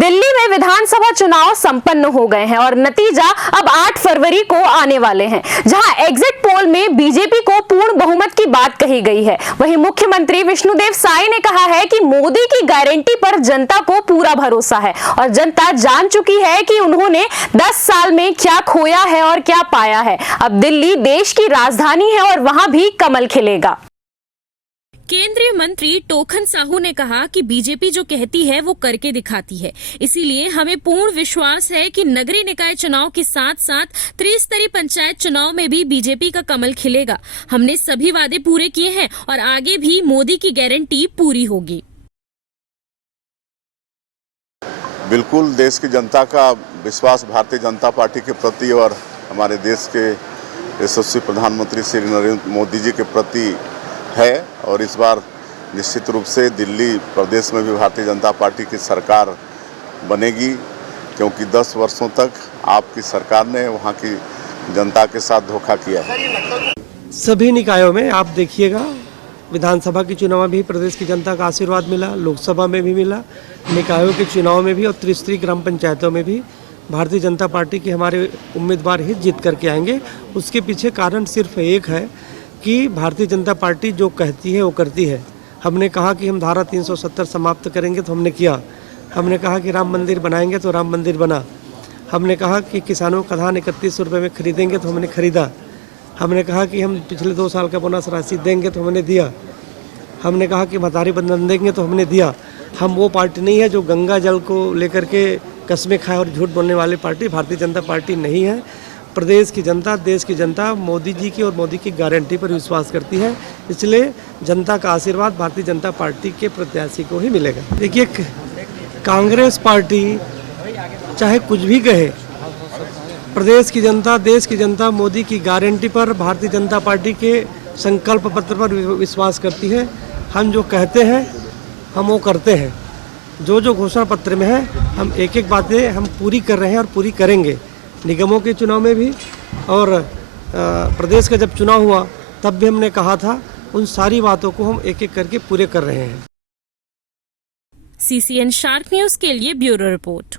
दिल्ली में विधानसभा चुनाव संपन्न हो गए हैं और नतीजा अब 8 फरवरी को आने वाले हैं, जहां एग्जिट पोल में बीजेपी को पूर्ण बहुमत की बात कही गई है। वहीं मुख्यमंत्री विष्णुदेव साय ने कहा है कि मोदी की गारंटी पर जनता को पूरा भरोसा है और जनता जान चुकी है कि उन्होंने 10 साल में क्या खोया है और क्या पाया है। अब दिल्ली देश की राजधानी है और वहां भी कमल खिलेगा। केंद्रीय मंत्री टोखन साहू ने कहा कि बीजेपी जो कहती है वो करके दिखाती है, इसीलिए हमें पूर्ण विश्वास है कि नगरीय निकाय चुनाव के साथ साथ त्रिस्तरीय पंचायत चुनाव में भी बीजेपी का कमल खिलेगा। हमने सभी वादे पूरे किए हैं और आगे भी मोदी की गारंटी पूरी होगी। बिल्कुल देश की जनता का विश्वास भारतीय जनता पार्टी के प्रति और हमारे देश के यशस्वी प्रधानमंत्री श्री नरेंद्र मोदी जी के प्रति है और इस बार निश्चित रूप से दिल्ली प्रदेश में भी भारतीय जनता पार्टी की सरकार बनेगी, क्योंकि 10 वर्षों तक आपकी सरकार ने वहां की जनता के साथ धोखा किया है। सभी निकायों में आप देखिएगा, विधानसभा के चुनाव में भी प्रदेश की जनता का आशीर्वाद मिला, लोकसभा में भी मिला, निकायों के चुनाव में भी और त्रिस्तरीय ग्राम पंचायतों में भी भारतीय जनता पार्टी के हमारे उम्मीदवार ही जीत करके आएंगे। उसके पीछे कारण सिर्फ एक है कि भारतीय जनता पार्टी जो कहती है वो करती है। हमने कहा कि हम धारा 370 समाप्त करेंगे तो हमने किया। हमने कहा कि राम मंदिर बनाएंगे तो राम मंदिर बना। हमने कहा कि किसानों का धान 3100 रुपये में खरीदेंगे तो हमने खरीदा। हमने कहा कि हम पिछले 2 साल का बोनस राशि देंगे तो हमने दिया। हमने कहा कि महतारी बंधन देंगे तो हमने दिया। हम वो पार्टी नहीं है जो गंगा जल को लेकर के कस्में खाए और झूठ बोलने वाली पार्टी भारतीय जनता पार्टी नहीं है। प्रदेश की जनता, देश की जनता मोदी जी की और मोदी की गारंटी पर विश्वास करती है, इसलिए जनता का आशीर्वाद भारतीय जनता पार्टी के प्रत्याशी को ही मिलेगा। देखिए, कांग्रेस पार्टी चाहे कुछ भी कहे, प्रदेश की जनता, देश की जनता मोदी की गारंटी पर, भारतीय जनता पार्टी के संकल्प पत्र पर विश्वास करती है। हम जो कहते हैं हम वो करते हैं। जो जो घोषणा पत्र में है हम एक एक बातें हम पूरी कर रहे हैं और पूरी करेंगे। निगमों के चुनाव में भी और प्रदेश का जब चुनाव हुआ तब भी हमने कहा था, उन सारी बातों को हम एक एक करके पूरे कर रहे हैं। CCN शार्क न्यूज के लिए ब्यूरो रिपोर्ट।